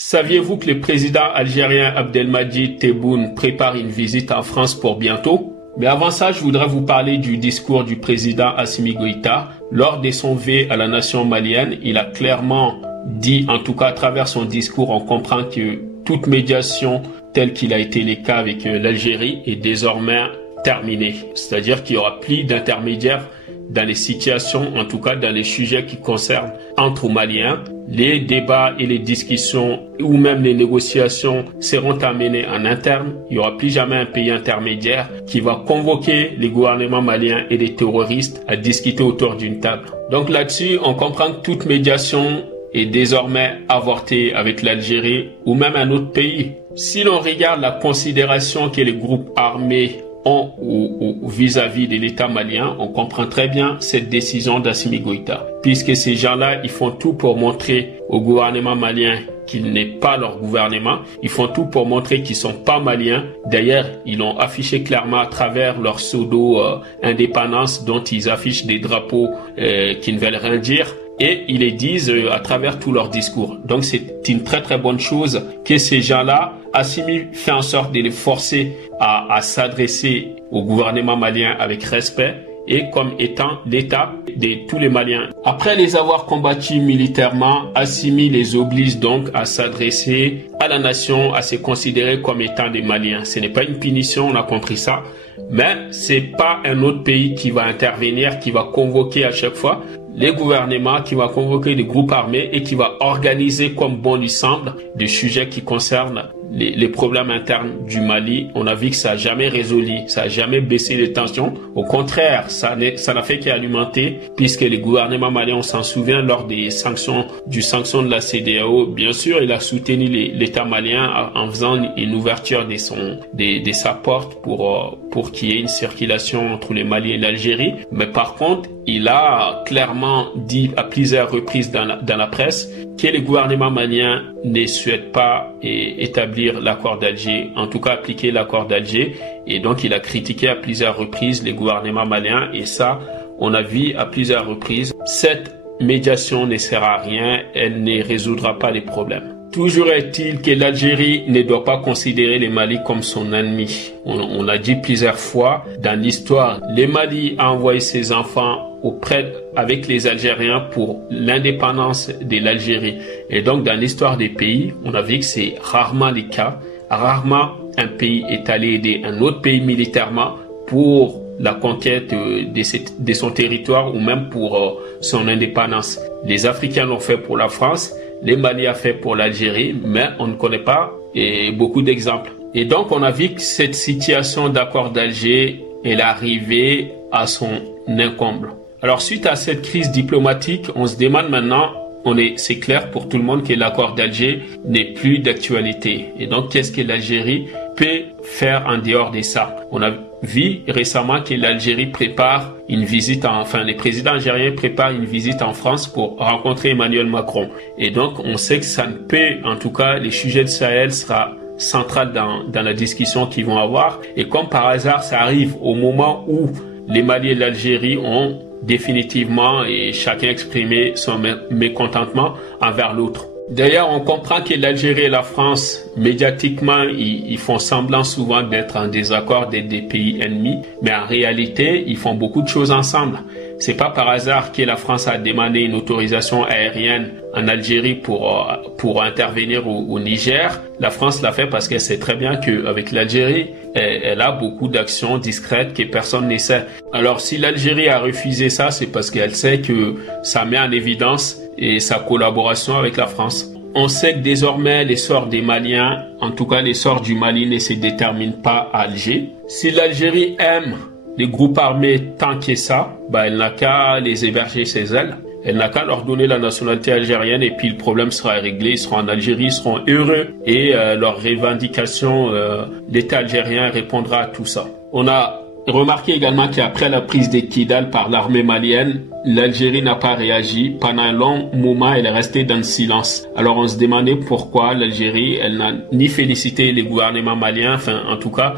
Saviez-vous que le président algérien Abdelmadjid Tebboune prépare une visite en France pour bientôt? Mais avant ça, je voudrais vous parler du discours du président Assimi Goïta. Lors de son vœu à la nation malienne, il a clairement dit, en tout cas à travers son discours, on comprend que toute médiation telle qu'il a été le cas avec l'Algérie est désormais terminée. C'est-à-dire qu'il n'y aura plus d'intermédiaires dans les situations, en tout cas dans les sujets qui concernent entre Maliens. Les débats et les discussions ou même les négociations seront amenés en interne. Il n'y aura plus jamais un pays intermédiaire qui va convoquer les gouvernements maliens et les terroristes à discuter autour d'une table. Donc là-dessus, on comprend que toute médiation est désormais avortée avec l'Algérie ou même un autre pays. Si l'on regarde la considération que les groupes armés ont vis-à-vis de l'État malien, on comprend très bien cette décision d'Assimi Goïta, puisque ces gens-là, ils font tout pour montrer au gouvernement malien qu'il n'est pas leur gouvernement. Ils font tout pour montrer qu'ils sont pas maliens. D'ailleurs, ils l'ont affiché clairement à travers leur pseudo indépendance, dont ils affichent des drapeaux qui ne veulent rien dire. Et ils les disent à travers tous leurs discours. Donc c'est une très très bonne chose que ces gens-là, Assimi fait en sorte de les forcer à s'adresser au gouvernement malien avec respect et comme étant l'État de tous les Maliens. Après les avoir combattus militairement, Assimi les oblige donc à s'adresser à la nation, à se considérer comme étant des Maliens. Ce n'est pas une punition, on a compris ça. Mais c'est pas un autre pays qui va intervenir, qui va convoquer à chaque fois les gouvernements, qui va convoquer des groupes armés et qui va organiser comme bon lui semble des sujets qui concernent les problèmes internes du Mali. On a vu que ça n'a jamais résolu, ça n'a jamais baissé les tensions. Au contraire, ça n'a fait qu'alimenter, puisque les gouvernements maliens, on s'en souvient, lors des sanctions de la CEDEAO, bien sûr, il a soutenu l'État malien en faisant une ouverture de sa porte pour qu'il y ait une circulation entre le Mali et l'Algérie. Mais par contre, il a clairement dit à plusieurs reprises dans la presse que les gouvernements maliens ne souhaitent pas établir l'accord d'Alger, en tout cas appliquer l'accord d'Alger. Et donc, il a critiqué à plusieurs reprises les gouvernements maliens. Et ça, on a vu à plusieurs reprises. Cette médiation ne sert à rien, elle ne résoudra pas les problèmes. Toujours est-il que l'Algérie ne doit pas considérer le Mali comme son ennemi. On l'a dit plusieurs fois dans l'histoire. Le Mali a envoyé ses enfants avec les Algériens pour l'indépendance de l'Algérie. Et donc, dans l'histoire des pays, on a vu que c'est rarement le cas. Rarement un pays est allé aider un autre pays militairement pour la conquête de son territoire ou même pour son indépendance. Les Africains l'ont fait pour la France, les Mali a fait pour l'Algérie, mais on ne connaît pas beaucoup d'exemples. Et donc, on a vu que cette situation d'accord d'Alger est arrivée à son incomble. Alors, suite à cette crise diplomatique, on se demande maintenant, c'est clair pour tout le monde que l'accord d'Alger n'est plus d'actualité. Et donc, qu'est-ce que l'Algérie peut faire en dehors de ça? On a vu récemment que l'Algérie prépare une visite, les présidents algériens préparent une visite en France pour rencontrer Emmanuel Macron. Et donc, on sait que ça ne peut, en tout cas, les sujets de Sahel sera central dans la discussion qu'ils vont avoir. Et comme par hasard, ça arrive au moment où les Mali et l'Algérie ont définitivement et chacun exprimé son mécontentement envers l'autre. D'ailleurs, on comprend que l'Algérie et la France, médiatiquement, ils font semblant souvent d'être en désaccord, d'être des pays ennemis, mais en réalité, ils font beaucoup de choses ensemble. C'est pas par hasard que la France a demandé une autorisation aérienne en Algérie pour intervenir au Niger. La France l'a fait parce qu'elle sait très bien qu'avec l'Algérie, elle a beaucoup d'actions discrètes que personne ne sait. Alors, si l'Algérie a refusé ça, c'est parce qu'elle sait que ça met en évidence sa collaboration avec la France. On sait que désormais, les sorts des Maliens, en tout cas les sorts du Mali, ne se déterminent pas à Alger. Si l'Algérie aime les groupes armés tant que ça, elle n'a qu'à les héberger chez elle. Elle n'a qu'à leur donner la nationalité algérienne et puis le problème sera réglé. Ils seront en Algérie, ils seront heureux et leurs revendications, l'État algérien répondra à tout ça. On a remarqué également qu'après la prise de Kidal par l'armée malienne, l'Algérie n'a pas réagi. Pendant un long moment, elle est restée dans le silence. Alors on se demandait pourquoi l'Algérie, elle n'a ni félicité les gouvernements maliens, en tout cas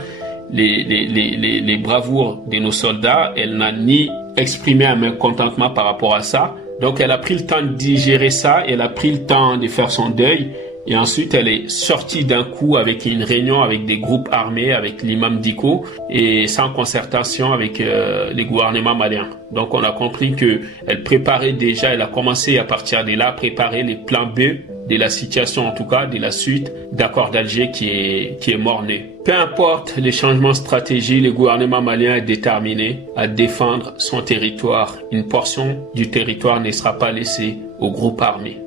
les bravoures de nos soldats, elle n'a ni exprimé un mécontentement par rapport à ça. Donc elle a pris le temps de digérer ça, elle a pris le temps de faire son deuil Et ensuite, elle est sortie d'un coup avec une réunion avec des groupes armés, avec l'imam Diko, et sans concertation avec les gouvernements maliens. Donc, on a compris que elle préparait déjà, elle a commencé à partir de là à préparer les plans B de la situation, en tout cas de la suite d'accord d'Alger qui est mort-né. Peu importe les changements de stratégie, le gouvernement malien est déterminé à défendre son territoire. Une portion du territoire ne sera pas laissée aux groupes armés.